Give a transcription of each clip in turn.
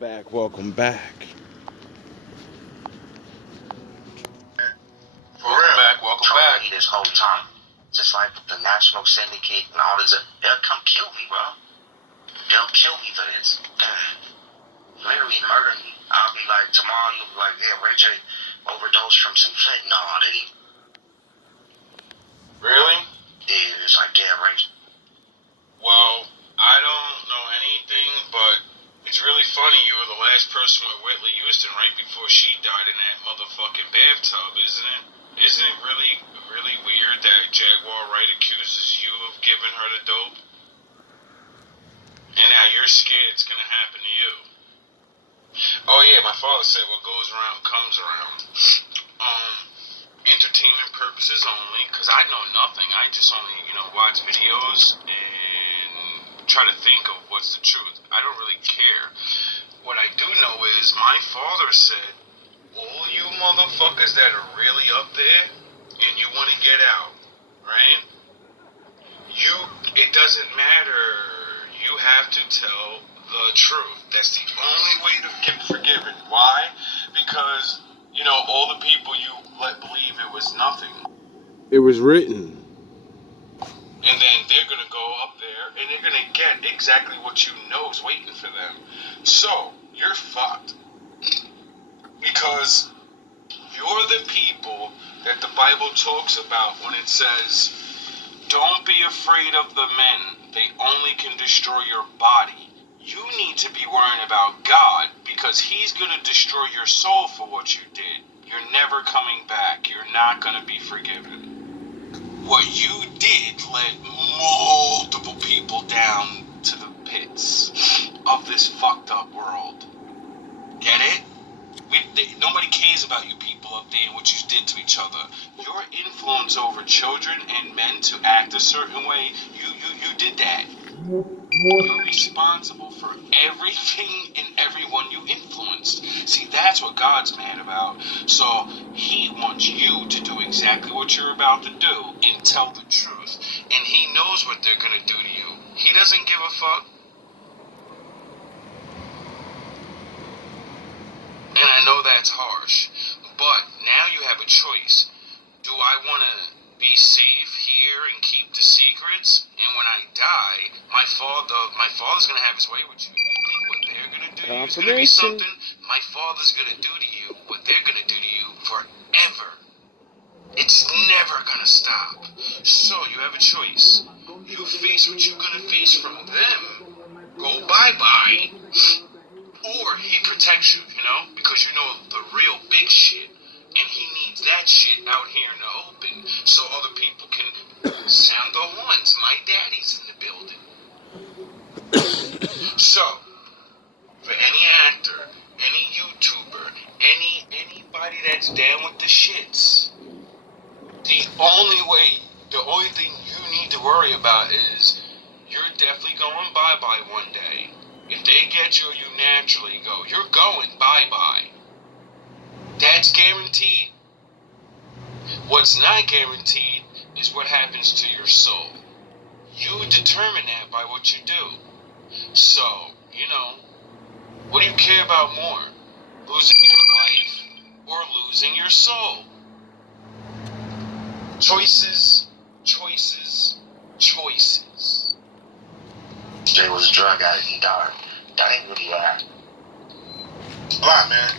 Welcome back. Welcome back. This whole time, just like the National Syndicate and all this, they'll come kill me, bro. They'll kill me for this. Literally murder me. I'll be like, tomorrow you'll be like, yeah, Ray J overdosed from some fentanyl that he. Really? Yeah, it's like, damn, Ray J. Well, I don't know anything, but it's really funny. You were the last person with Whitney Houston right before she died in that motherfucking bathtub, isn't it? Isn't it really weird that Jaguar Wright accuses you of giving her the dope? And now you're scared it's gonna happen to you. Oh yeah, my father said what goes around comes around. Entertainment purposes only, because I know nothing. I just only, watch videos and try to think of what's the truth. I don't really care. What I do know is my father said, all you motherfuckers that are really up there and you want to get out, right? It doesn't matter. You have to tell the truth. That's the only way to get forgiven. Why? Because, all the people you let believe it was nothing. It was written. And then they're going to go up there and they're going to get exactly what you know is waiting for them. So, you're fucked. Because you're the people that the Bible talks about when it says, don't be afraid of the men. They only can destroy your body. You need to be worrying about God because he's going to destroy your soul for what you did. You're never coming back. You're not going to be forgiven. What you did led multiple people down to the pits of this fucked up world. Get it? Nobody cares about you people up there and what you did to each other. Your influence over children and men to act a certain way, you did that. You're responsible for everything and everyone you influenced. See, that's what God's mad about. So he wants you to do exactly what you're about to do and tell the truth. And he knows what they're going to do to you. He doesn't give a fuck. And I know that's harsh, but now you have a choice. Do I want to be safe here and keep the secrets? And when I die, my father's going to have his way with you. You think what they're going to do to you is going to be something? My father's going to do to you what they're going to do to you forever. It's never going to stop. So you have a choice. You face what you're going to face from them. Go bye-bye. Or he protects you, because you know the real big shit. And he needs that shit out here in the open so other people can sound the horns. My daddy's in the building. So, for any actor, any YouTuber, anybody that's down with the shits, the only thing you need to worry about is you're definitely going bye-bye one day. If they get you, you naturally go. You're going bye-bye. That's guaranteed. What's not guaranteed is what happens to your soul. You determine that by what you do. So, what do you care about more? Losing your life or losing your soul? Choices, choices, choices. Jay was a drug addict, he died. That ain't really that. Why, man?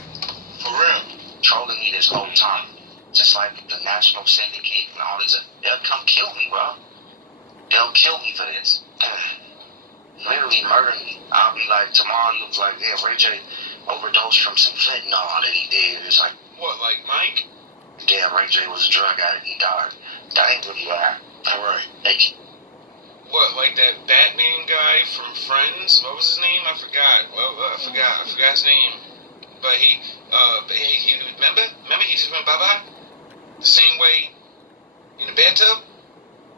For real. Trolling me this whole time. Just like the National Syndicate and all this. They'll come kill me, bro. They'll kill me for this. Literally murder me. I'll be like, tomorrow you'll be like, yeah, Ray J overdosed from some fentanyl that he did. It's like, what, like Mike? Damn, Ray J was a drug addict, he died. That ain't really that. Alright. What, like that Batman guy from Friends? What was his name? I forgot. I forgot his name. But he remember he just went bye-bye? The same way in the bathtub?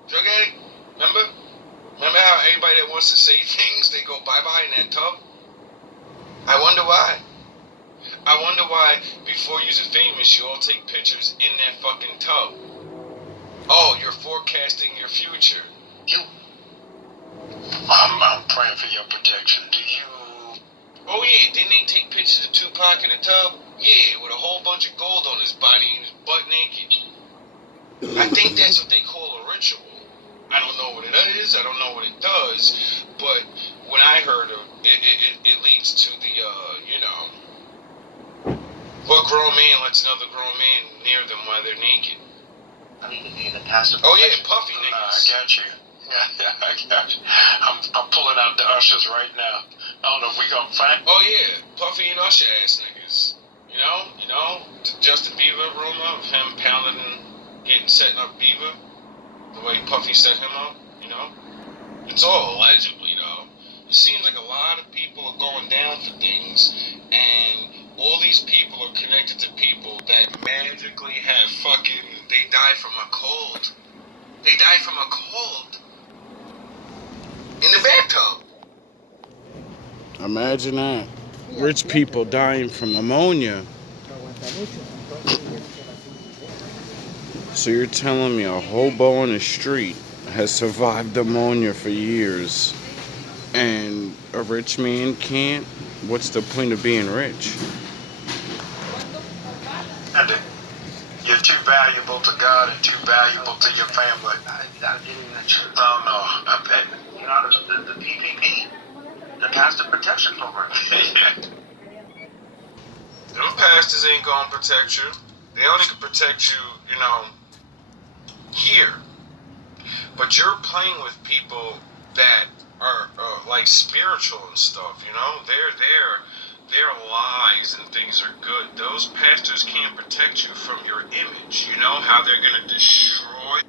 Drug addict? Remember how everybody that wants to say things, they go bye-bye in that tub? I wonder why. I wonder why before you're famous, you all take pictures in that fucking tub. Oh, you're forecasting your future. I'm praying for your protection. Do you Oh yeah, didn't they take pictures of Tupac in the tub? Yeah, with a whole bunch of gold on his body. He was butt naked. I think that's what they call a ritual. I don't know what it is. I don't know what it does. But when I heard of it leads to the, what grown man lets another grown man near them while they're naked? I mean, the pastor. Oh yeah, puffy niggas. Nah, I got you. Yeah, I got you. I'm pulling out the ushers right now. I don't know if we gonna find. Oh yeah, Puffy and Usher ass niggas. You know, the Justin Bieber rumor of him pounding and setting up Bieber, the way Puffy set him up, It's all allegedly though. It seems like a lot of people are going down for things, and all these people are connected to people that magically have they die from a cold. They die from a cold in the bathtub. Imagine that. Rich people dying from pneumonia. So you're telling me a hobo on the street has survived pneumonia for years, and a rich man can't? What's the point of being rich? You're too valuable to God and too valuable to your family. You gotta get in the church. Oh no, I bet. You know, the PPP, the Pastor Protection Program. Yeah. Them pastors ain't gonna protect you. They only can protect you, here. But you're playing with people that are like spiritual and stuff, Their lies and things are good. Those pastors can't protect you from your image. You know how they're gonna destroy.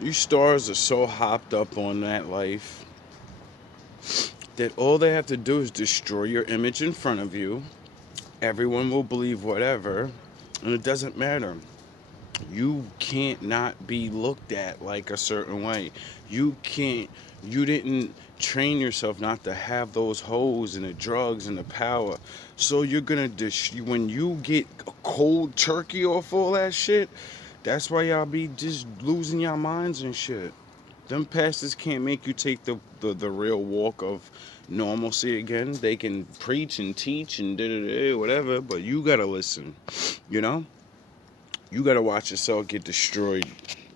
You stars are so hopped up on that life that all they have to do is destroy your image in front of you. Everyone will believe whatever, and it doesn't matter. You can't not be looked at like a certain way. You didn't train yourself not to have those hoes and the drugs and the power. So you're gonna, when you get a cold turkey off all that shit, that's why y'all be just losing your minds and shit. Them pastors can't make you take the real walk of normalcy again. They can preach and teach and whatever, but you gotta listen, You gotta watch yourself get destroyed.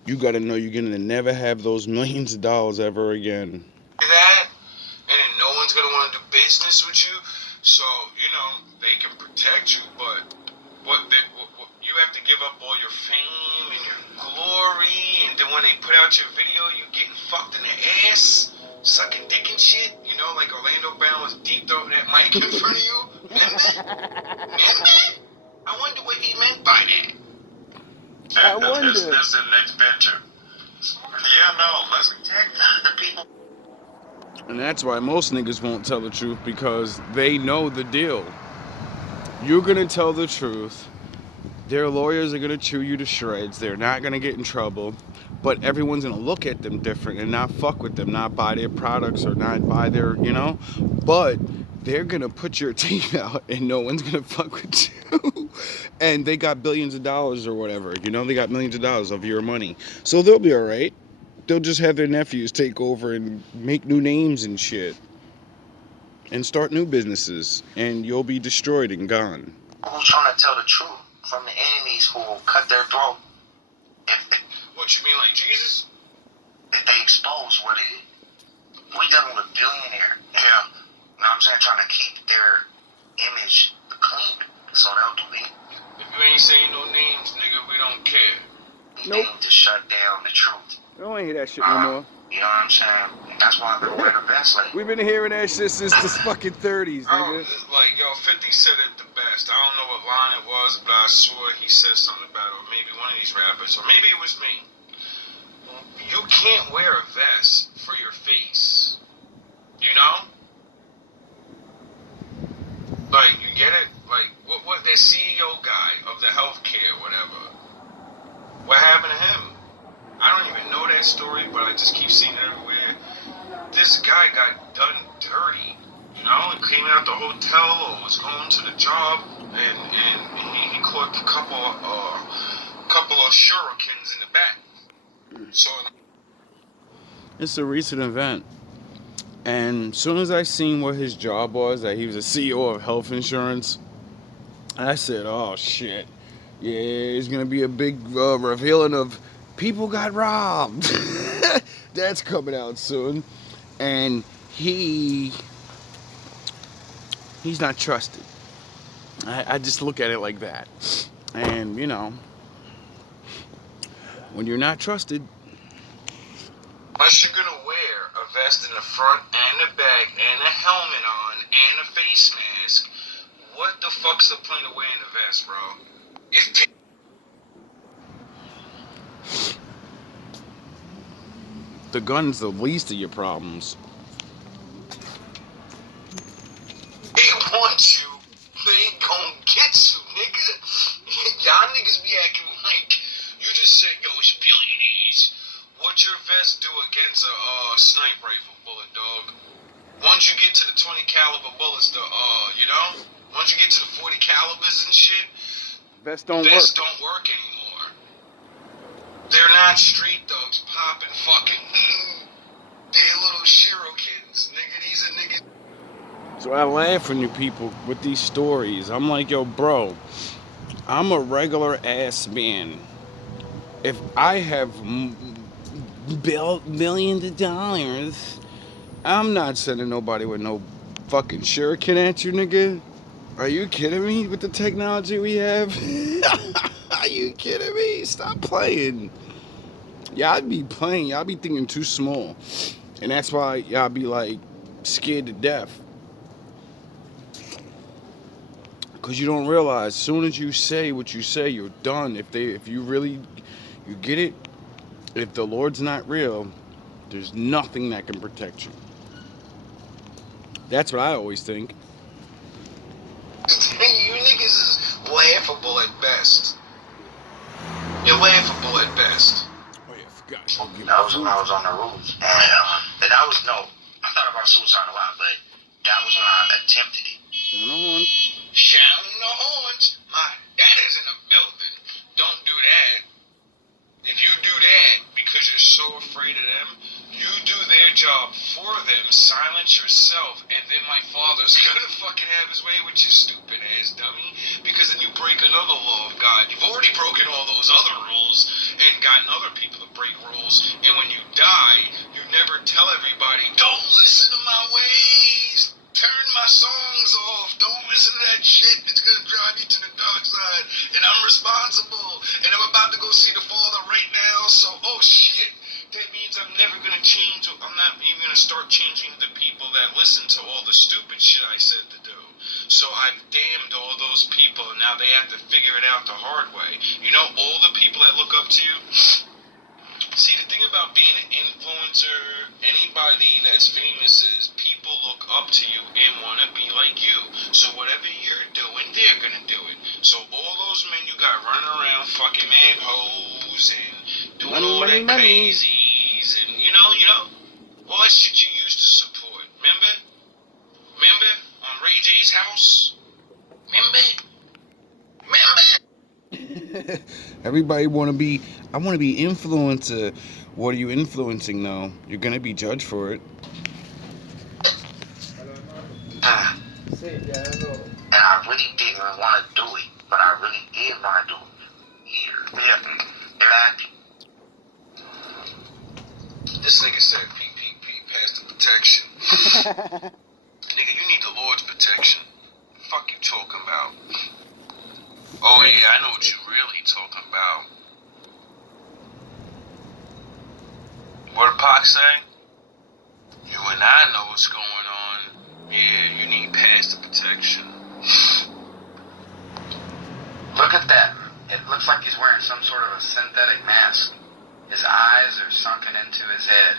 You gotta know you're gonna never have those millions of dollars ever again. That, and then no one's gonna want to do business with you. So they can protect you, but you have to give up all your fame and your glory, and then when they put out your video, you getting fucked in the ass, sucking dick and shit. Like Orlando Brown was deep throwing that mic in front of you. Remember? I wonder what he meant by that. That's the next venture. Yeah, no, let's protect the people. And that's why most niggas won't tell the truth, because they know the deal. You're gonna tell the truth. Their lawyers are gonna chew you to shreds. They're not gonna get in trouble. But everyone's gonna look at them different and not fuck with them, not buy their products or not buy their, But they're gonna put your teeth out and no one's gonna fuck with you. And they got billions of dollars or whatever, they got millions of dollars of your money. So they'll be alright. They'll just have their nephews take over and make new names and shit. And start new businesses. And you'll be destroyed and gone. Who's trying to tell the truth from the enemies who will cut their throat What you mean, like Jesus? if they expose what it is? We dealing with a billionaire. Yeah. You know what I'm saying? Trying to keep their image clean. So they'll do anything. If you ain't saying no names, nigga, we don't care. Anything to shut down the truth. I don't hear that shit no more. You know what I'm saying? That's why they're wearing a vest like. We've been hearing that shit since the fucking 30s, nigga. 50 said it the best. I don't know what line it was, but I swear he said something about it, or maybe one of these rappers, or maybe it was me. You can't wear a vest for your face. Like, you get it? Like, what that CEO guy of the healthcare, whatever. What happened to him? I don't even know that story, but I just keep seeing it everywhere. This guy got done dirty. He came out the hotel or was going to the job, and he caught a couple of shurikens in the back. So It's a recent event. And as soon as I seen what his job was, that he was a CEO of health insurance, I said, "Oh shit, yeah, it's gonna be a big revealing of people got robbed." That's coming out soon, and he's not trusted. I just look at it like that, and when you're not trusted, Unless you're gonna wear a vest in the front and the back and a helmet on and a face mask, what the fuck's the point of wearing a vest, bro? If the gun's the least of your problems. they want you, they ain't gonna get you, nigga. Y'all niggas be acting like you just said, yo, it's billionaires. What's your vest do against a sniper rifle bullet, dog? Once you get to the 20 caliber bullets, once you get to the 40 calibers and shit, Vests don't vests work. don't work anymore. They're not street dogs popping fucking. They're little shirokins, nigga. These are niggas. So I laugh when you people with these stories. I'm like, yo, bro, I'm a regular ass man. If I have millions of dollars, I'm not sending nobody with no fucking shuriken at you, nigga. Are you kidding me with the technology we have? Are you kidding me? Stop playing. Y'all be playing. Y'all be thinking too small. And that's why y'all be like scared to death. Because you don't realize, as soon as you say what you say, you're done. If you really, you get it, if the Lord's not real, there's nothing that can protect you. That's what I always think. You niggas is laughable at best. You're laughable at best. Oh yeah, I forgot. That was when I was on the roof. And that was, no, I thought about suicide a lot, but that was when I attempted it. Sound the horns. Sound the horns. My dad is in the building. Don't do that. If you do that because you're so afraid of them, you do their job for them, silence yourself, and then my father's gonna fucking have his way with you, stupid ass dummy, because then you break another law of God. You've already broken all those other rules and gotten other people to break rules, and when you die, you never tell everybody, don't listen to my ways, turn my songs off, don't listen to that shit, it's gonna drive you to the dark side, and I'm responsible, and I'm about to go see the Father right now, so, oh shit, that means I'm never gonna change, I'm not even gonna start changing the people that listen to all the stupid shit I said to do. So I've damned all those people, and now they have to figure it out the hard way. You know, all the people that look up to you, see, the thing about being an influencer, anybody that's famous is people look up to you and want to be like you. So whatever you're doing, they're going to do it. So all those men you got running around fucking mad hoes and doing all that crazies and, you know, all that shit you used to support. Remember? On Ray J's house? Remember? Everybody want to be, I want to be influencer. What are you influencing though? You're going to be judged for it. And I really didn't want to do it, but I really did want to do it. This nigga said, Pete, pass the protection. Nigga, you need the Lord's protection. The fuck you talking about? Oh yeah, I know what you really talking about. What did Pac say? You and I know what's going on. Yeah, you need past the protection. Look at that. It looks like he's wearing some sort of a synthetic mask. His eyes are sunken into his head.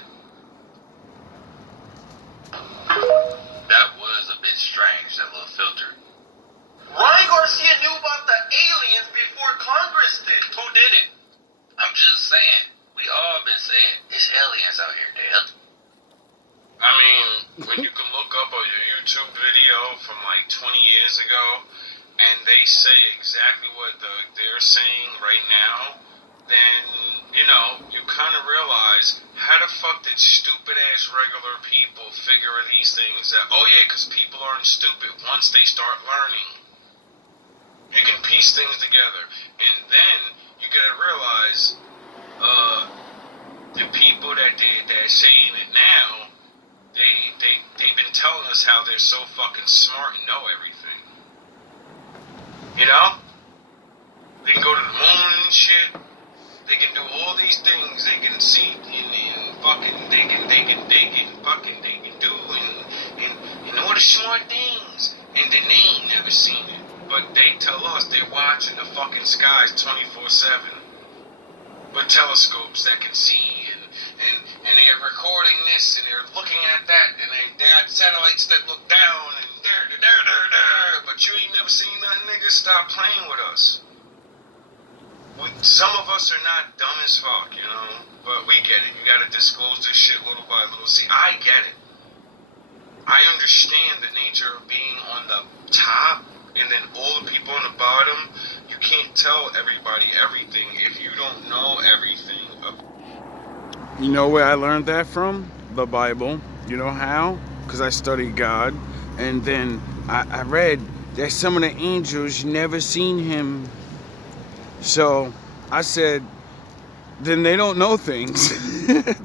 That was a bit strange, that little filter. Ryan Garcia knew about the aliens before Congress did. Who did it? I'm just saying. We all been saying, it's aliens out here, Dale. I mean, when you can look up a YouTube video from like 20 years ago, and they say exactly what they're saying right now, then, you know, you kind of realize, how the fuck did stupid ass regular people figure these things out? Oh yeah, because people aren't stupid. Once they start learning, you can piece things together. And then you gotta realize, the people that saying it now, they've been telling us how they're so fucking smart and know everything. You know? They can go to the moon and shit. They can do all these things. They can see and fucking they can do and all the smart things. And then they ain't never seen it. But they tell us they're watching the fucking skies 24/7 with telescopes that can see and they're recording this and they're looking at that and they got satellites that look down and there. But you ain't never seen nothing, nigga. Stop playing with us. Some of us are not dumb as fuck, you know, but we get it. You gotta disclose this shit little by little. See, I get it. I understand the nature of being on the top and then all the people on the bottom. You can't tell everybody everything if you don't know everything. You know where I learned that from? The Bible. You know how? Because I studied God. And then I read that some of the angels never seen him. So I said, then they don't know things.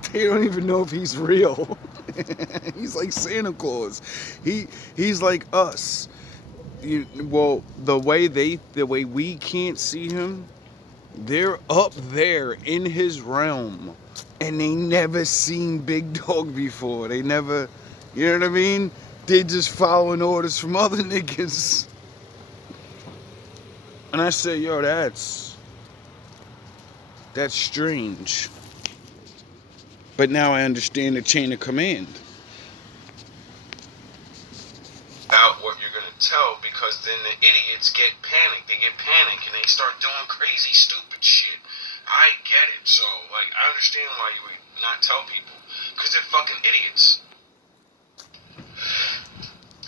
They don't even know if he's real. He's like Santa Claus. He's like us. Well, the way we can't see him, they're up there in his realm, and they never seen Big Dog before. They never, you know what I mean? They just following orders from other niggas. And I say, yo, that's strange. But now I understand the chain of command. About what you're gonna tell, because then the idiots get panicked. They get panicked and they start doing crazy, stupid shit. I get it. So, like, I understand why you would not tell people, because they're fucking idiots.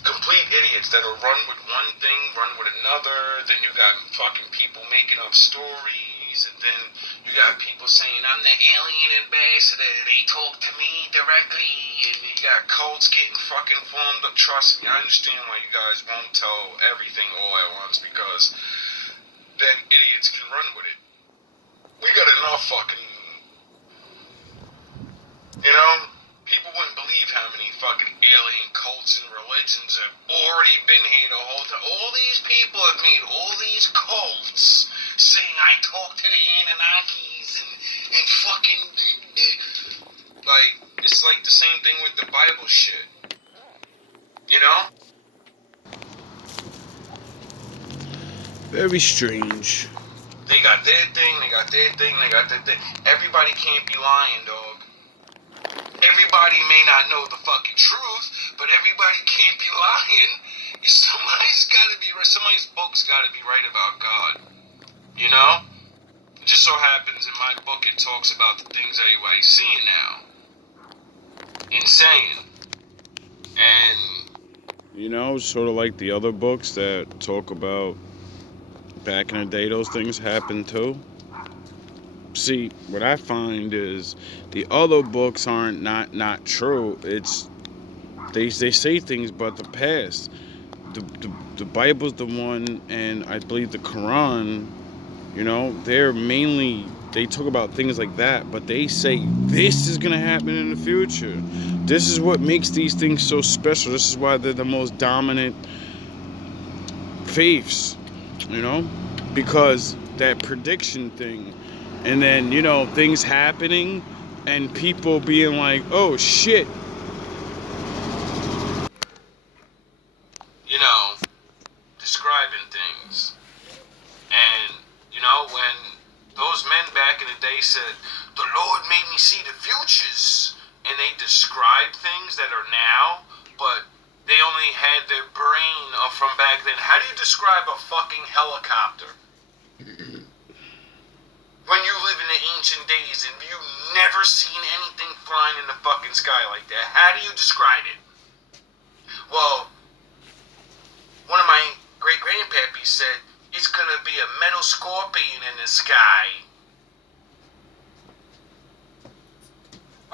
Complete idiots that'll run with one thing, run with another. Then you got fucking people making up stories, and then you got people saying, I'm the alien ambassador, they talk to me directly, and you got cults getting fucking formed up. Trust me, I understand why you guys won't tell everything all at once, because then idiots can run with it. We got enough fucking, you know? People wouldn't believe how many fucking alien cults and religions have already been here the whole time. All these people have made all these cults saying I talk to the Anunnakis and fucking... Like, it's like the same thing with the Bible shit. You know? Very strange. They got their thing, they got their thing, they got their thing. Everybody can't be lying, dog. Everybody may not know the fucking truth, but everybody can't be lying. Somebody's gotta be right. Somebody's book's gotta be right about God. You know? It just so happens in my book it talks about the things everybody's seeing now. And saying. And... You know, sort of like the other books that talk about back in the day, those things happened too. See, what I find is the other books aren't not true. It's they say things about the past. The Bible's the one, and I believe the Quran. You know, they talk about things like that, but they say this is gonna happen in the future. This is what makes these things so special. This is why they're the most dominant faiths. You know, because that prediction thing. And then, you know, things happening and people being like, oh shit. You know, describing things. And, you know, when those men back in the day said, the Lord made me see the futures, and they described things that are now, but they only had their brain from back then. How do you describe a fucking helicopter? When you live in the ancient days and you've never seen anything flying in the fucking sky like that, how do you describe it? Well, one of my great-grandpappies said, it's gonna be a metal scorpion in the sky.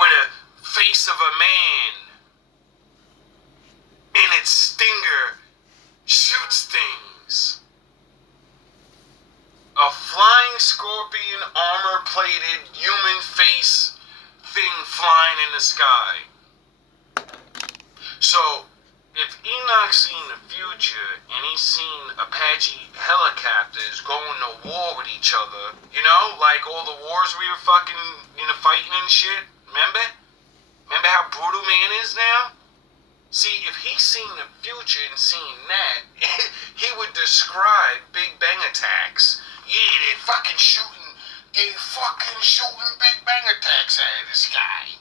with a face of a man, and its stinger shoots things. A flying scorpion, armor-plated, human face thing flying in the sky. So, if Enoch's seen the future and he's seen Apache helicopters going to war with each other, you know, like all the wars we were fucking, fighting and shit, remember? Remember how brutal man is now? See, if he's seen the future and seen that, he would describe Big Bang attacks. Yeah, they're fucking shooting Big Bang attacks out of the sky.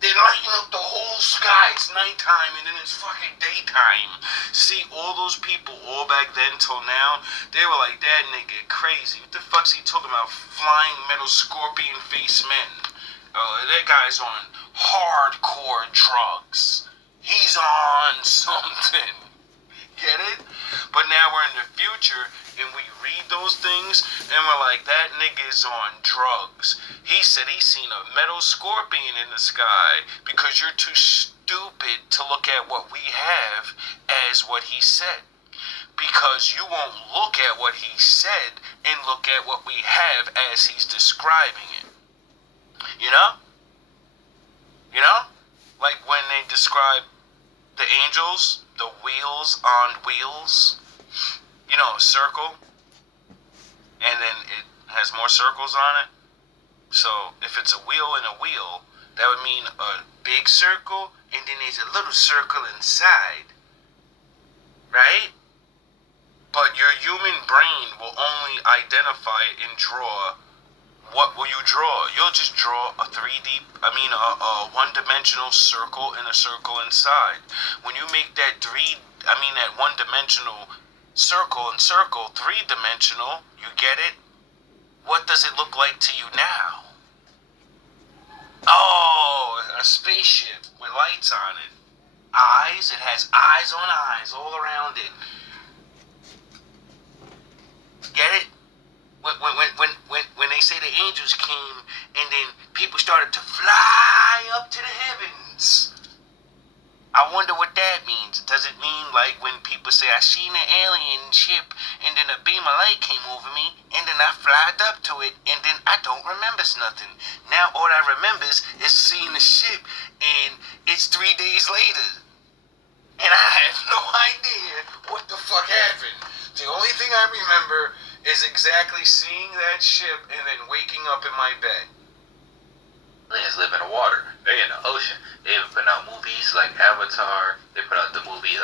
They lighten up the whole sky. It's nighttime and then it's fucking daytime. See, all those people, all back then till now, they were like, that nigga crazy. What the fuck's he talking about? Flying metal scorpion face men. That guy's on hardcore drugs. He's on something. Get it? But now we're in the future and we read those things and we're like, that nigga's on drugs. He said he's seen a metal scorpion in the sky because you're too stupid to look at what we have as what he said. Because you won't look at what he said and look at what we have as he's describing it. You know? You know? Like when they describe the angels, the wheels on wheels. You know, a circle. And then it has more circles on it. So, if it's a wheel in a wheel, that would mean a big circle, and then there's a little circle inside. Right? But your human brain will only identify and draw. What will you draw? You'll just draw a a one-dimensional circle and a circle inside. When you make that one-dimensional circle and circle three-dimensional, you get it? What does it look like to you now? Oh, a spaceship with lights on it. Eyes, it has eyes on eyes all around it. Get it? When they say the angels came and then people started to fly up to the heavens. I wonder what that means. Does it mean like when people say, I seen an alien ship and then a beam of light came over me and then I flied up to it and then I don't remember nothing. Now all I remembers is seeing the ship and it's 3 days later. And I have no idea what the fuck happened. The only thing I remember is exactly seeing that ship and then waking up in my bed. Aliens live in the water. They're in the ocean. They even put out movies like Avatar. They put out the movie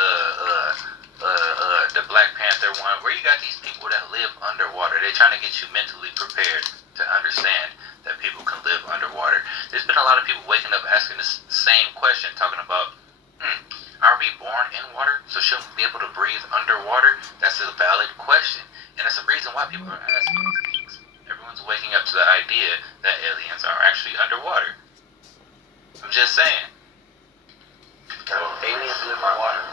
the Black Panther one, where you got these people that live underwater. They're trying to get you mentally prepared to understand that people can live underwater. There's been a lot of people waking up asking the same question, talking about, are we born in water, so shouldn't we be able to breathe underwater? That's a valid question, and that's the reason why people are asking these things. Everyone's waking up to the idea that aliens are actually underwater. I'm just saying. Aliens live in water.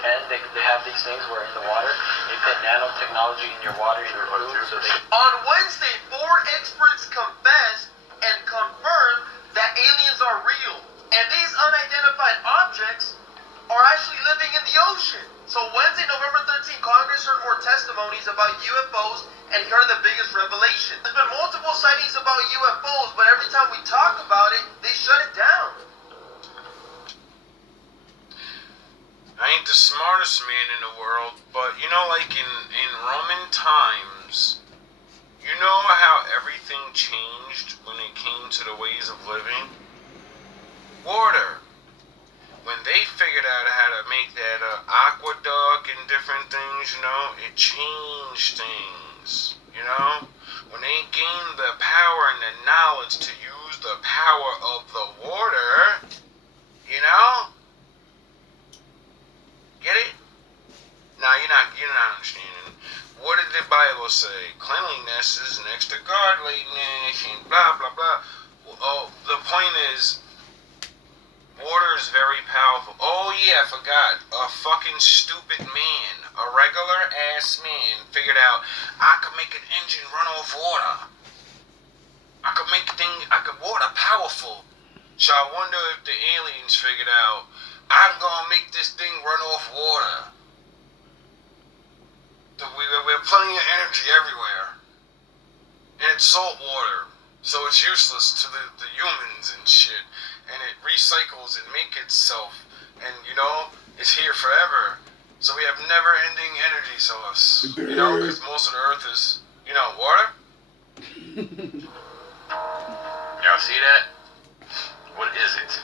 And they have these things where in the water, they put nanotechnology in your water, in your food, so they... On Wednesday, 4 experts confessed and confirmed that aliens are real. And these unidentified objects are actually living in the ocean. So Wednesday, November 13th, Congress heard more testimonies about UFOs and heard the biggest revelation. There's been multiple sightings about UFOs, but every time we talk about it, they shut it down. I ain't the smartest man in the world, but you know, like in Roman times, you know how everything changed when it came to the ways of living? Water. When they figured out how to make that aqueduct and different things, you know, it changed things, you know? When they gained the power and the knowledge to use the power of the water, you know? Get it? Now you're not understanding. What did the Bible say? Cleanliness is next to godliness and blah, blah, blah. Oh, the point is, water is very powerful. Oh yeah, I forgot. A fucking stupid man, a regular ass man, figured out I could make an engine run off water. I could make water powerful. So I wonder if the aliens figured out, I'm gonna make this thing run off water. We have plenty of energy everywhere. And it's salt water. So it's useless to the humans and shit. And it recycles and makes itself. And, it's here forever. So we have never-ending energy source. Because most of the Earth is, water. Y'all see that? What is it?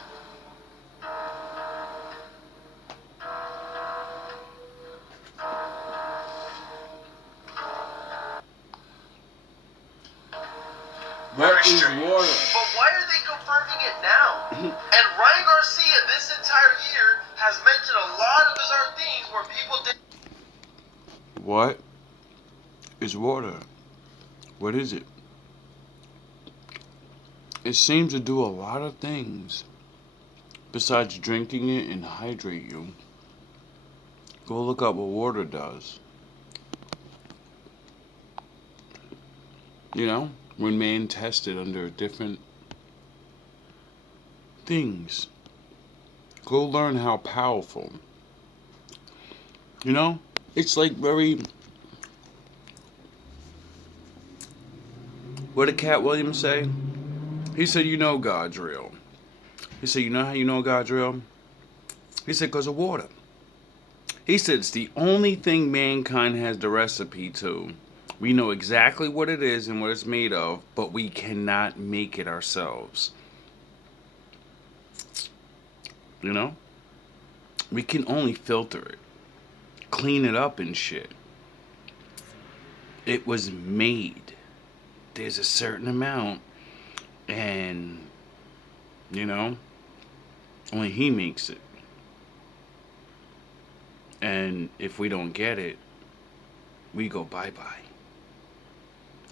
What is water? But why are they confirming it now? And Ryan Garcia this entire year has mentioned a lot of bizarre things where people did. What is water? What is it? It seems to do a lot of things besides drinking it and hydrate you. Go look up what water does. When man tested under different things. Go learn how powerful. It's like very... What did Cat Williams say? He said, God's real. He said, how you know God's real? He said, because of water. He said, it's the only thing mankind has the recipe to. We know exactly what it is and what it's made of, but we cannot make it ourselves. We can only filter it, clean it up and shit. It was made. There's a certain amount, and, only he makes it. And if we don't get it, we go bye-bye.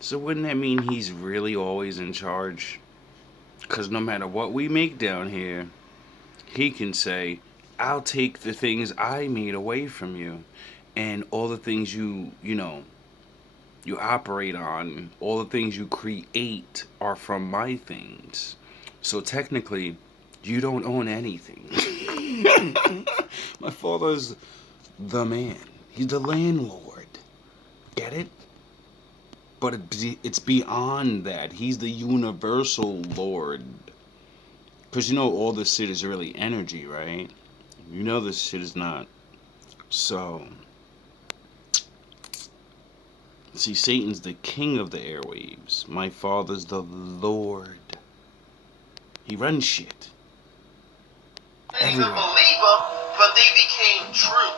So wouldn't that mean he's really always in charge? Because no matter what we make down here, he can say, I'll take the things I made away from you. And all the things you operate on, all the things you create are from my things. So technically, you don't own anything. My father's the man. He's the landlord. Get it? But it's beyond that. He's the universal lord. Because all this shit is really energy, right? This shit is not. So, see, Satan's the king of the airwaves. My father's the lord. He runs shit. I didn't even believe them, but they became true.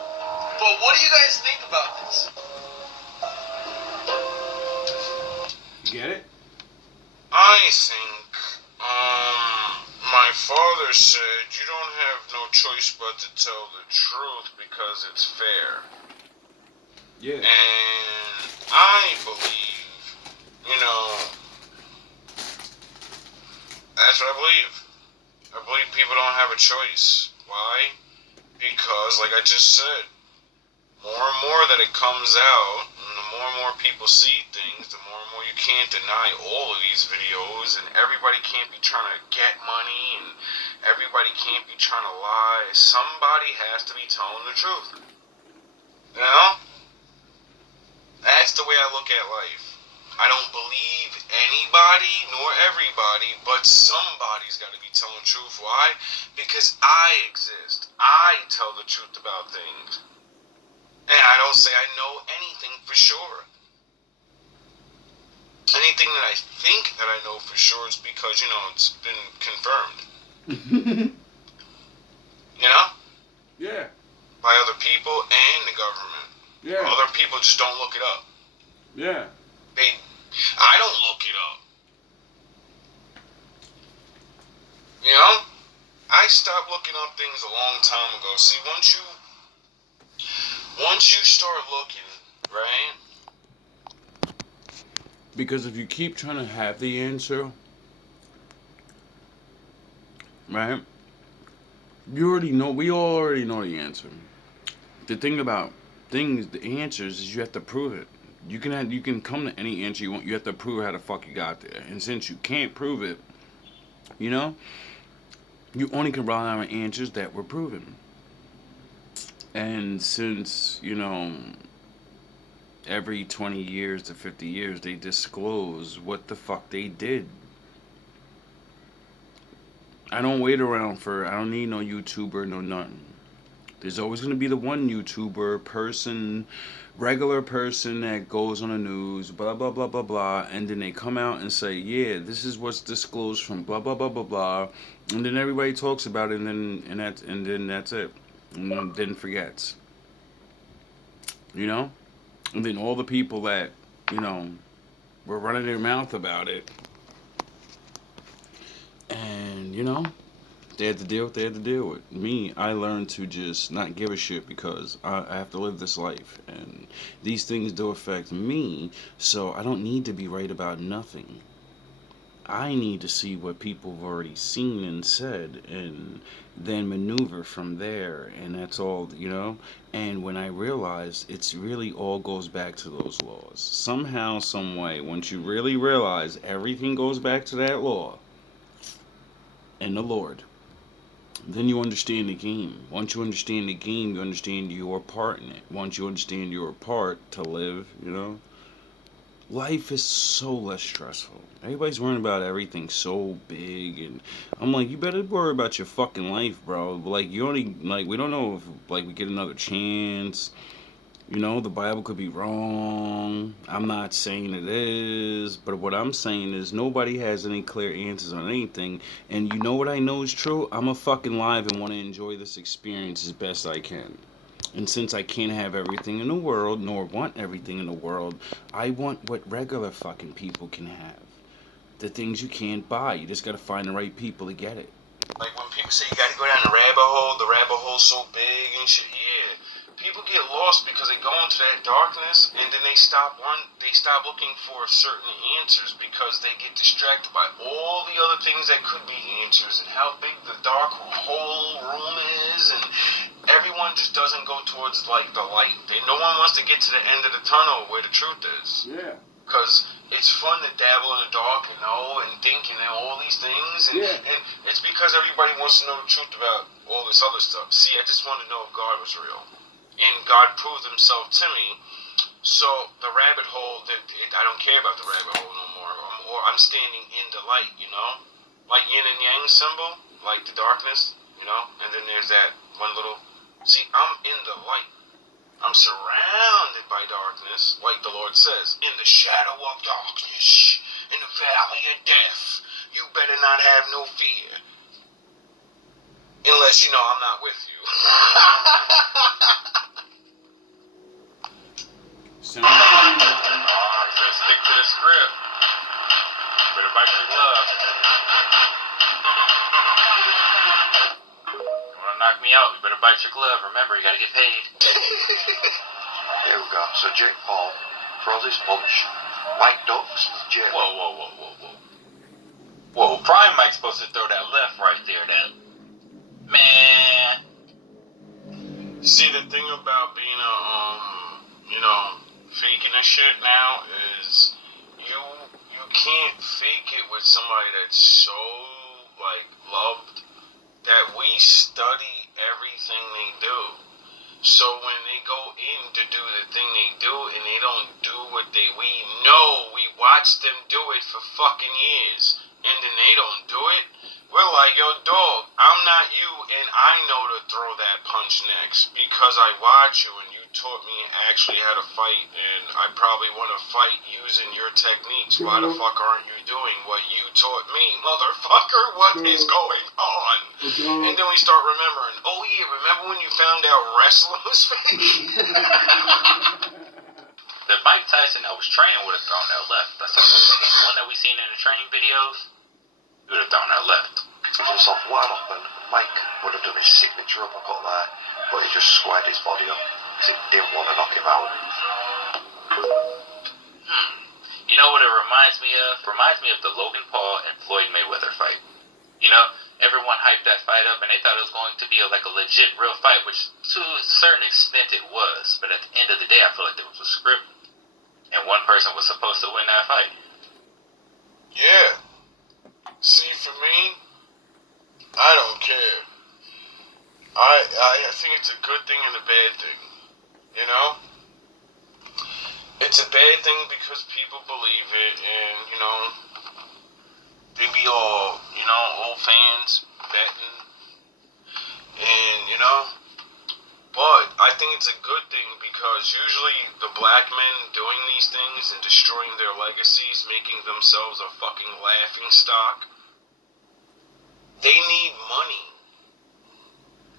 But what do you guys think about this? Get it? I think, my father said you don't have no choice but to tell the truth because it's fair. Yeah. And I believe, that's what I believe. I believe people don't have a choice. Why? Because, like I just said, more and more that it comes out, and the more people see things, the more you can't deny all of these videos, and everybody can't be trying to get money, and everybody can't be trying to lie. Somebody has to be telling the truth. That's the way I look at life. I don't believe anybody nor everybody, but somebody's got to be telling the truth. Why? Because I exist. I tell the truth about things. And I don't say I know anything for sure. Anything that I think that I know for sure is because, it's been confirmed. Yeah. By other people and the government. Yeah. Other people just don't look it up. Yeah. I don't look it up. I stopped looking up things a long time ago. See, once you start looking, right? Because if you keep trying to have the answer, right? We all already know the answer. The thing about the answers is you have to prove it. You can come to any answer you want. You have to prove how the fuck you got there. And since you can't prove it, you know, you only can rely on answers that were proven. And since, every 20 years to 50 years they disclose what the fuck they did. I don't wait around I don't need no YouTuber, no nothing. There's always going to be the one YouTuber, person, regular person that goes on the news, blah, blah, blah, blah, blah, and then they come out and say, yeah, this is what's disclosed from blah, blah, blah, blah, blah, and then everybody talks about it, and then that's it. And then forgets. And then all the people that, were running their mouth about it, and, they had to deal with what they had to deal with. Me, I learned to just not give a shit because I have to live this life. And these things do affect me, so I don't need to be right about nothing. I need to see what people have already seen and said and then maneuver from there. And that's all, And when I realized it's really all goes back to those laws. Somehow, some way, once you really realize everything goes back to that law and the Lord, then you understand the game. Once you understand the game, you understand your part in it. Once you understand your part to live, life is so less stressful. Everybody's worrying about everything so big, and I'm like, you better worry about your fucking life, bro. Like, you only, we don't know if, we get another chance. The Bible could be wrong. I'm not saying it is, but what I'm saying is nobody has any clear answers on anything. And you know what I know is true? I'm a fucking live and want to enjoy this experience as best I can. And since I can't have everything in the world, nor want everything in the world, I want what regular fucking people can have. The things you can't buy. You just gotta find the right people to get it. Like when people say you gotta go down the rabbit hole's so big and shit, yeah. People get lost because they go into that darkness and then they stop looking for certain answers because they get distracted by all the other things that could be answers and how big the dark whole room is, and everyone just doesn't go towards the light. No one wants to get to the end of the tunnel where the truth is. Yeah. Because it's fun to dabble in the dark and know and think and all these things. And it's because everybody wants to know the truth about all this other stuff. See, I just wanted to know if God was real. And God proved himself to me. So the rabbit hole, I don't care about the rabbit hole no more. Or I'm standing in the light, Like yin and yang symbol, like the darkness, And then there's that one little... See, I'm in the light. I'm surrounded by darkness, like the Lord says, in the shadow of darkness, in the valley of death. You better not have no fear. Unless I'm not with you. He said stick to the script. Better bite your glove. You wanna knock me out, you better bite your glove. Remember, you gotta get paid. Here we go. So Jake Paul throws his punch. Mike ducks. Jake. Whoa, Prime Mike's supposed to throw that left right there, that man. See, the thing about being faking this shit now is you can't fake it with somebody that's so loved that we study everything they do. So when they go in to do the thing they do and they don't do what we know, we watch them do it for fucking years, and then they don't do it, we're like, yo, dog, I'm not you, and I know to throw that punch next because I watch you and you taught me actually how to fight, and I probably want to fight using your techniques. Why the fuck aren't you doing what you taught me, motherfucker? What is going on? And then we start remembering, oh yeah, remember when you found out wrestling was fake? The Mike Tyson that was training would have thrown that left. That's the one that we seen in the training videos. He would have thrown that left. He was off wide open. Mike would have done his signature uppercut there, but he just squared his body up because he didn't want to knock him out. You know what it reminds me of? Reminds me of the Logan Paul and Floyd Mayweather fight. Everyone hyped that fight up and they thought it was going to be a legit real fight, which to a certain extent it was. But at the end of the day, I feel like there was a script. And one person was supposed to win that fight. Yeah. See, for me, I don't care. I think it's a good thing and a bad thing. You know? It's a bad thing because people believe it, and, you know, they be all, you know, old fans betting, and, you know, but I think it's a good thing because usually the black men doing these things and destroying their legacies, making themselves a fucking laughing stock, they need money.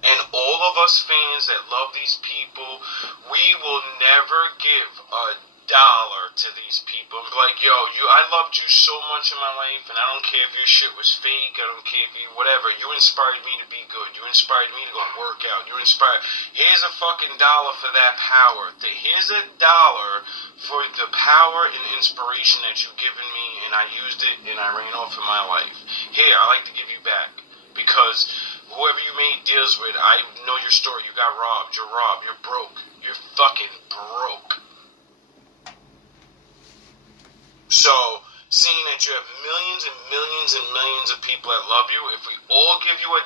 And all of us fans that love these people, we will never give a dollar to these people and be like, yo, I loved you so much in my life, and I don't care if your shit was fake, I don't care if you, whatever, you inspired me to be good, you inspired me to go and work out, you inspired, here's a fucking dollar for that power, here's a dollar for the power and inspiration that you've given me, and I used it, and I ran off in my life. Here, I like to give you back, because whoever you made deals with, I know your story, you got robbed, you're broke, you're fucking broke. So, seeing that you have millions and millions and millions of people that love you, if we all give you $1,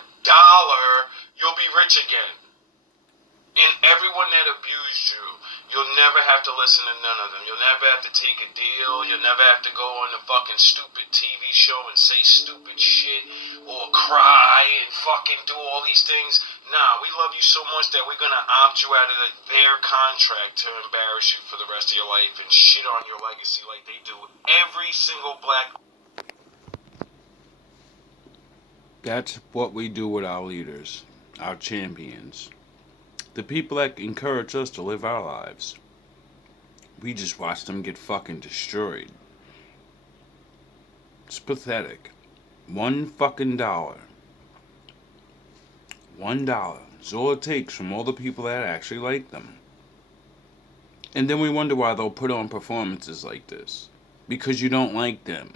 you'll be rich again. And everyone that abused you, you'll never have to listen to none of them. You'll never have to take a deal. You'll never have to go on a fucking stupid TV show and say stupid shit or cry and fucking do all these things. Nah, we love you so much that we're going to opt you out of their contract to embarrass you for the rest of your life and shit on your legacy like they do every single black. That's what we do with our leaders, our champions, the people that encourage us to live our lives. We just watch them get fucking destroyed. It's pathetic. $1 fucking dollar. $1 is all it takes from all the people that actually like them. And then we wonder why they'll put on performances like this. Because you don't like them.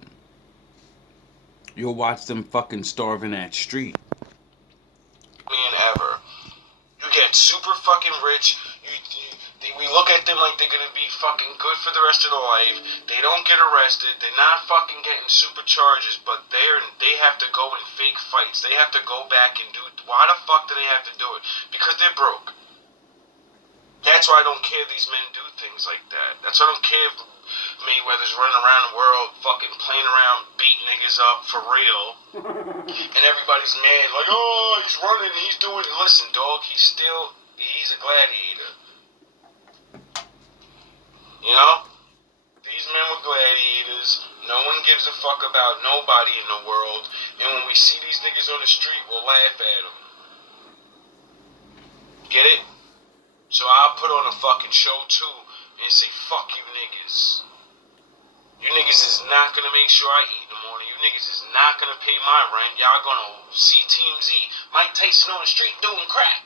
You'll watch them fucking starve in that street. Ever. You get super fucking rich. We look at them like they're gonna be fucking good for the rest of their life. They don't get arrested. They're not fucking getting super charges, but they have to go in fake fights. They have to go back and do. Why the fuck do they have to do it? Because they're broke. That's why I don't care these men do things like that. That's why I don't care if Mayweather's running around the world fucking playing around, beating niggas up for real. And everybody's mad, like, oh, he's running, he's doing it. Listen, dog, he's a gladiator. You know? These men were gladiators. No one gives a fuck about nobody in the world. And when we see these niggas on the street, we'll laugh at them. Get it? So I'll put on a fucking show too and say, fuck you niggas. You niggas is not gonna make sure I eat in the morning. You niggas is not gonna pay my rent. Y'all gonna see Team Z, Mike Tyson on the street doing crack.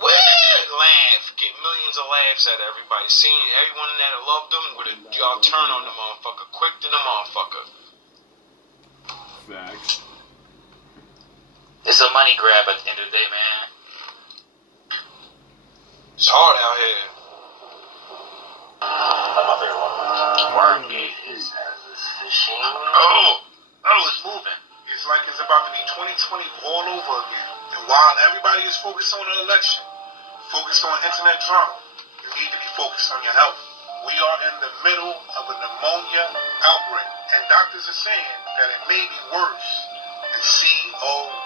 Woo! Laugh. Get millions of laughs at everybody. Seeing everyone that loved them, y'all turn on the motherfucker quick than the motherfucker. Facts. It's a money grab at the end of the day, man. It's hard out here. Another one. Wormgate is as this machine. Oh, it's moving. It's like it's about to be 2020 all over again. And while everybody is focused on the election, focused on internet drama, you need to be focused on your health. We are in the middle of a pneumonia outbreak, and doctors are saying that it may be worse than COVID.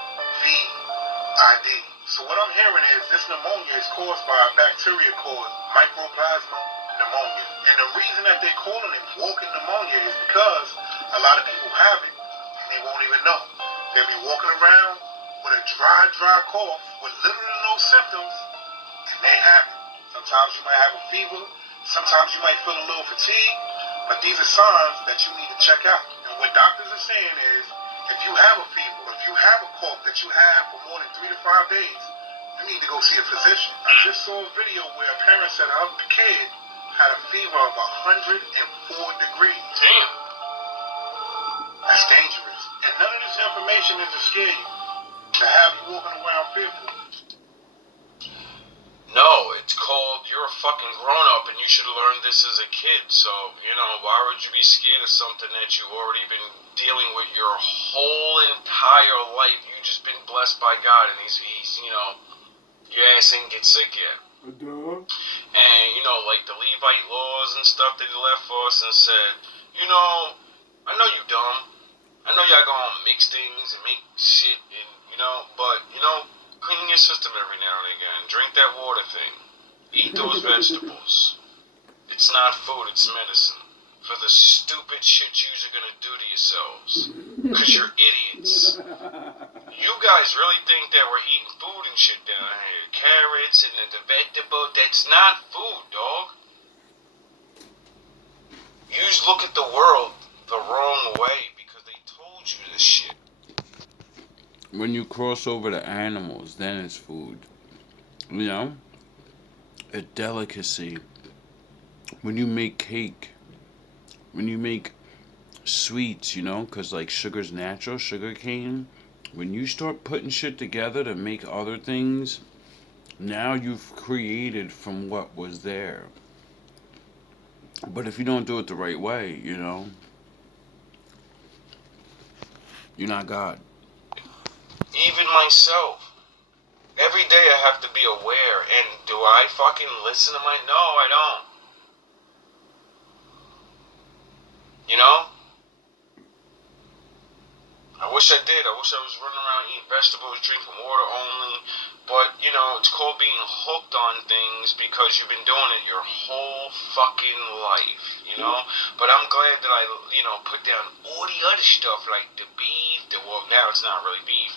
So what I'm hearing is this pneumonia is caused by a bacteria called Mycoplasma pneumonia. And the reason that they're calling it walking pneumonia is because a lot of people have it and they won't even know. They'll be walking around with a dry cough with little to no symptoms, and they have it. Sometimes you might have a fever, sometimes you might feel a little fatigue, but these are signs that you need to check out. And what doctors are saying is, if you have a fever, if you have a cough that you have for more than 3 to 5 days, you need to go see a physician. I just saw a video where a parent said her kid had a fever of 104 degrees. Damn. That's dangerous. And none of this information is to scare you, to have you walking around fearful. No, it's called you're a fucking grown-up and you should have learned this as a kid. So, you know, why would you be scared of something that you've already been dealing with your whole entire life? You've just been blessed by God, and he's you know, your ass ain't get sick yet. And, you know, like the Levite laws and stuff that he left for us and said, you know, I know you dumb. I know y'all gonna mix things and make shit and, you know, but, you know, clean your system every now and again. Drink that water thing. Eat those vegetables. It's not food, it's medicine. For the stupid shit yous are gonna do to yourselves. Because you're idiots. You guys really think that we're eating food and shit down here. Carrots and the vegetable, that's not food, dog. Yous look at the world the wrong way because they told you this shit. When you cross over to animals, then it's food. You know? A delicacy. When you make cake, when you make sweets, you know, because like sugar's natural, sugar cane. When you start putting shit together to make other things, now you've created from what was there. But if you don't do it the right way, you know, you're not God. Even myself. Every day I have to be aware, and do I fucking listen to my... No, I don't. You know? I wish I did. I wish I was running around eating vegetables, drinking water only. But, you know, it's called being hooked on things because you've been doing it your whole fucking life, you know? But I'm glad that I, you know, put down all the other stuff like the beef, well, now it's not really beef.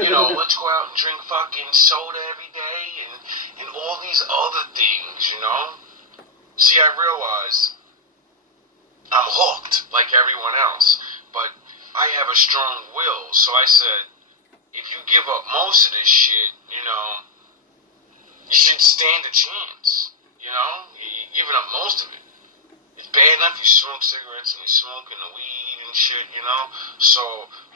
You know, let's go out and drink fucking soda every day and all these other things, you know? See, I realize I'm hooked like everyone else, but I have a strong will, so I said, if you give up most of this shit, you know, you should stand a chance, you know? You're giving up most of it. It's bad enough you smoke cigarettes and you're smoking the weed and shit, you know? So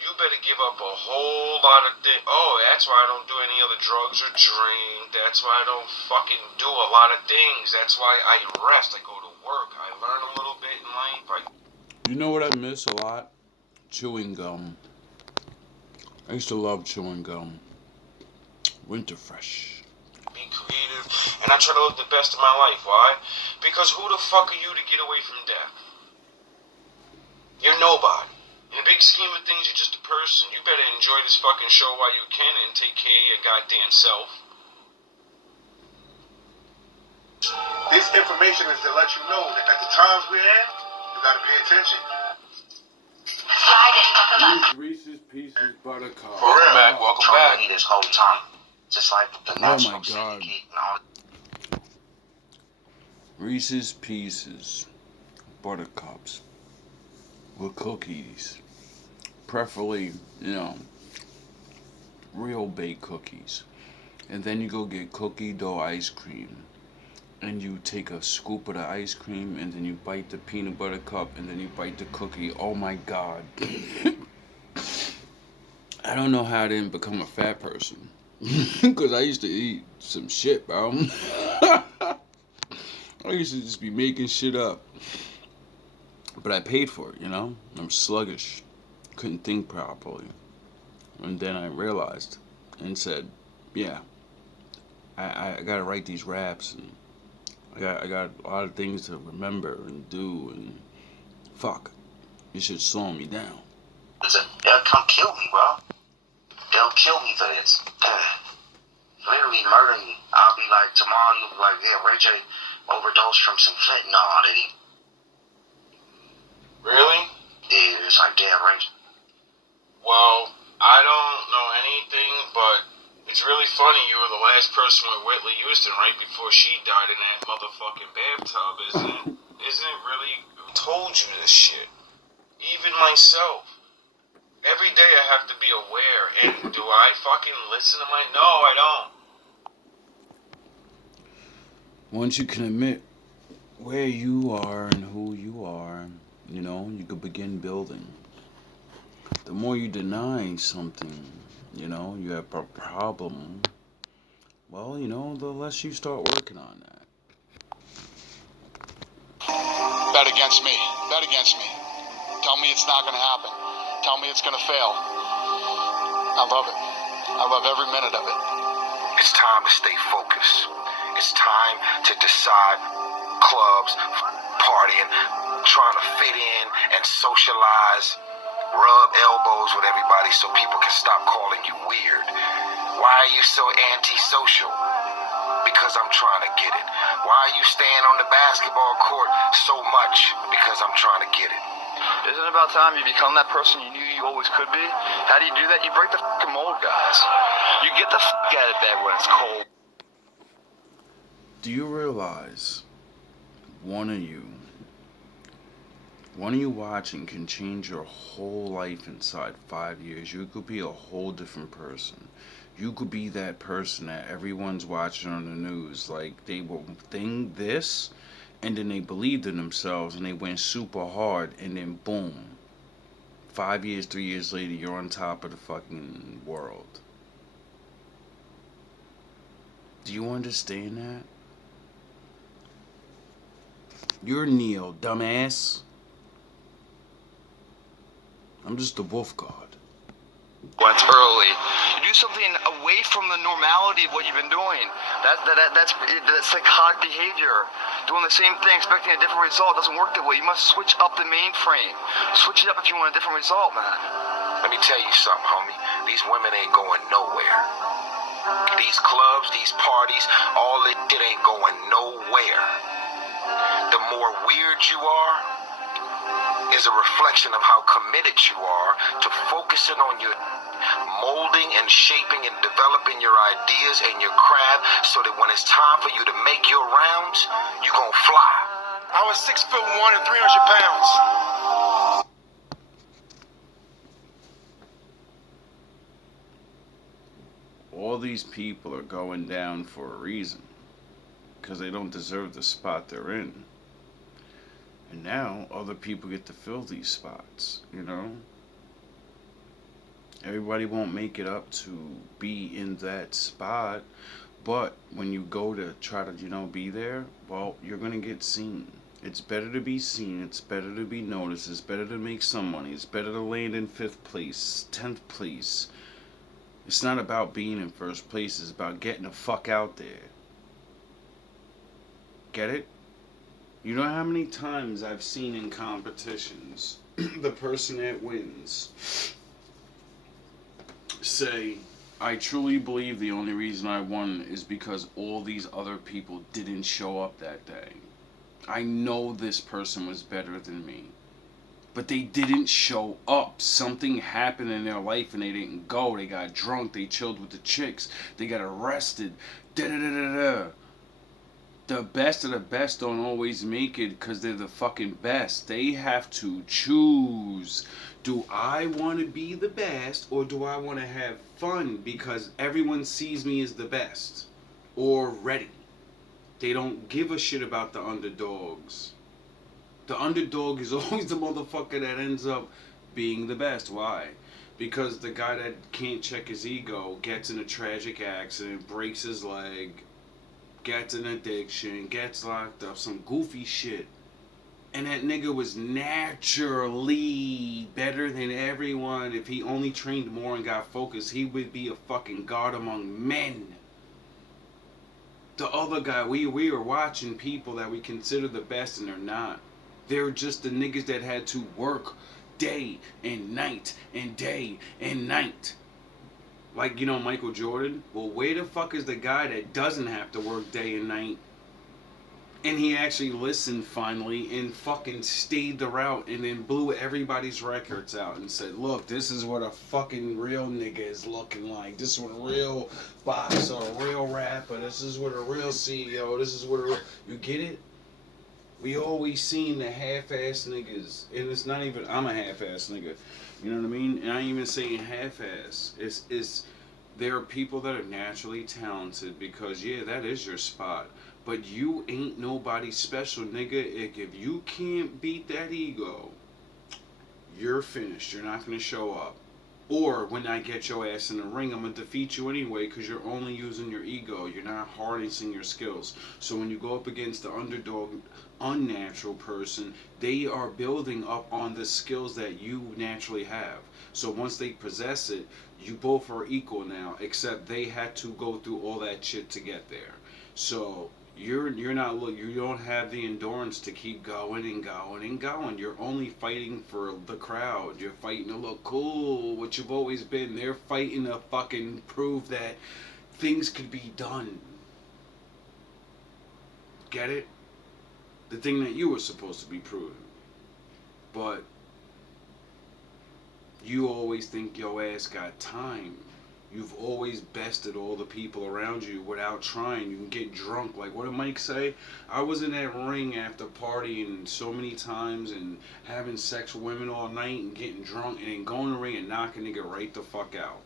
you better give up a whole lot of things. Oh, that's why I don't do any other drugs or drink. That's why I don't fucking do a lot of things. That's why I rest. I go to work. I learn a little bit in life. You know what I miss a lot? Chewing gum. I used to love chewing gum. Winter Fresh. Be creative, and I try to live the best of my life. Why? Because who the fuck are you to get away from death? You're nobody. In the big scheme of things, you're just a person. You better enjoy this fucking show while you can and take care of your goddamn self. This information is to let you know that at the times we're in, you gotta pay attention. These Reese's Pieces Buttercup. For real, man. Welcome back. Me this whole time. Just like the Oh national my God. syndicate and all. Reese's Pieces Buttercups with cookies. Preferably, you know, real baked cookies. And then you go get cookie dough ice cream. And you take a scoop of the ice cream, and then you bite the peanut butter cup, and then you bite the cookie. Oh my God. I don't know how I didn't become a fat person. Because I used to eat some shit, bro. I used to just be making shit up. But I paid for it, you know? I'm sluggish. Couldn't think properly. And then I realized and said, yeah, I gotta write these raps, and I got a lot of things to remember and do, and fuck, you should slow me down. They'll come kill me, bro. They'll kill me for this. Literally murder me. I'll be like, tomorrow you'll be like, yeah, Ray J overdosed from some fentanyl, did he? Really? Yeah, it's like, damn, Ray J. Well, I don't know anything, but it's really funny you were the last person with Whitney Houston right before she died in that motherfucking bathtub, isn't it? Isn't it really? Who told you this shit? Even myself. Every day I have to be aware, and do I fucking listen to my... No, I don't. Once you can admit where you are and who you are, you know, you could begin building. The more you deny something, you know, you have a problem, well, you know, the less you start working on that. Bet against me. Bet against me. Tell me it's not going to happen. Tell me it's going to fail. I love it. I love every minute of it. It's time to stay focused. It's time to decide clubs, partying, trying to fit in and socialize, rub elbows with everybody so people can stop calling you weird. Why are you so antisocial? Because I'm trying to get it. Why are you staying on the basketball court so much? Because I'm trying to get it. Isn't it about time you become that person you knew you always could be? How do you do that? You break the fucking mold, guys. You get the fuck out of bed when it's cold. Do you realize one of you watching can change your whole life inside 5 years? You could be a whole different person. You could be that person that everyone's watching on the news. Like, they will think this, and then they believed in themselves, and they went super hard, and then boom. 5 years, 3 years later, you're on top of the fucking world. Do you understand that? You're Neo, dumbass. I'm just a wolf god. When it's early, you do something away from the normality of what you've been doing. That's psychotic behavior. Doing the same thing, expecting a different result doesn't work that way. You must switch up the mainframe. Switch it up if you want a different result, man. Let me tell you something, homie. These women ain't going nowhere. These clubs, these parties, all that shit ain't going nowhere. The more weird you are is a reflection of how committed you are to focusing on your molding and shaping and developing your ideas and your craft so that when it's time for you to make your rounds, you gon' fly. I was 6'1" and 300 pounds. All these people are going down for a reason. Because they don't deserve the spot they're in. And now other people get to fill these spots, you know? Everybody won't make it up to be in that spot, but when you go to try to, be there, well, you're going to get seen. It's better to be seen, it's better to be noticed, it's better to make some money, it's better to land in 5th place, 10th place. It's not about being in 1st place, it's about getting the fuck out there. Get it? You know how many times I've seen in competitions the person that wins say, I truly believe the only reason I won is because all these other people didn't show up that day. I know this person was better than me, but they didn't show up. Something happened in their life and they didn't go. They got drunk, they chilled with the chicks, they got arrested, da-da-da-da-da. The best of the best don't always make it because they're the fucking best. They have to choose. Do I want to be the best or do I want to have fun because everyone sees me as the best already? They don't give a shit about the underdogs. The underdog is always the motherfucker that ends up being the best. Why? Because the guy that can't check his ego gets in a tragic accident, breaks his leg, gets an addiction, gets locked up, some goofy shit. And that nigga was naturally better than everyone. If he only trained more and got focused, he would be a fucking god among men. The other guy, we were watching people that we consider the best and they're not. They're just the niggas that had to work day and night and day and night. Like, Michael Jordan. Well, where the fuck is the guy that doesn't have to work day and night? And he actually listened finally and fucking stayed the route and then blew everybody's records out and said, look, this is what a fucking real nigga is looking like. This is what a real boxer, a real rapper, this is what a real CEO, this is what a real... You get it? We always seen the half-ass niggas. And it's not even, I'm a half-ass nigga. You know what I mean? And I ain't even saying half-ass. There are people that are naturally talented because, yeah, that is your spot. But you ain't nobody special, nigga. If you can't beat that ego, you're finished. You're not going to show up. Or when I get your ass in the ring, I'm going to defeat you anyway because you're only using your ego. You're not harnessing your skills. So when you go up against the underdog, unnatural person, they are building up on the skills that you naturally have. So once they possess it, you both are equal now, except they had to go through all that shit to get there. So you're not you don't have the endurance to keep going and going and going. You're only fighting for the crowd. You're fighting to look cool, what you've always been. They're fighting to fucking prove that things could be done. Get it? The thing that you were supposed to be proving. But you always think your ass got time. You've always bested all the people around you without trying. You can get drunk. Like, what did Mike say? I was in that ring after partying so many times and having sex with women all night and getting drunk and then going to the ring and knocking a nigga right the fuck out.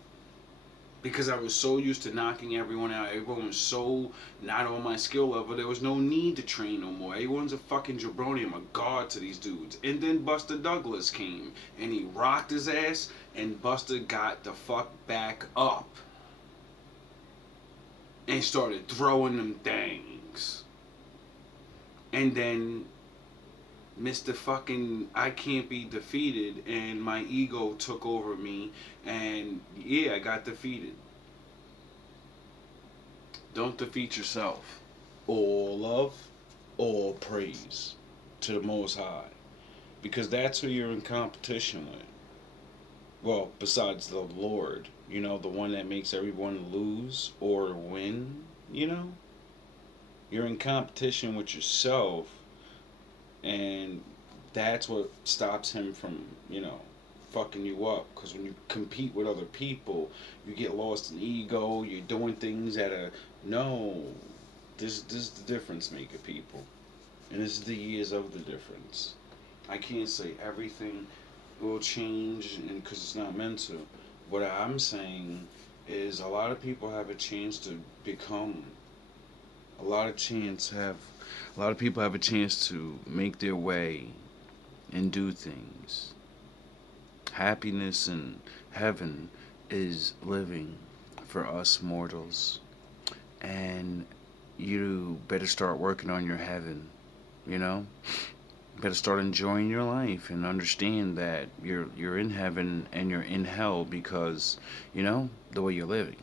Because I was so used to knocking everyone out. Everyone was so not on my skill level. There was no need to train no more. Everyone's a fucking jabroni. I'm a god to these dudes. And then Buster Douglas came. And he rocked his ass. And Buster got the fuck back up. And started throwing them things. And then Mr. fucking I can't be defeated, and my ego took over me, and yeah, I got defeated. Don't defeat yourself. All love, all praise to the Most High, because that's who you're in competition with. Well, besides the Lord, you know, the one that makes everyone lose or win, you know? You're in competition with yourself. And that's what stops him from, you know, fucking you up. Because when you compete with other people, you get lost in ego. You're doing things at a no. This is the difference maker, people, and this is the years of the difference. I can't say everything will change, and because it's not meant to. What I'm saying is a lot of people have a chance to become. A lot of people have a chance to make their way and do things. Happiness in heaven is living for us mortals. And you better start working on your heaven, you know? You better start enjoying your life and understand that you're in heaven and you're in hell because, you know, the way you're living.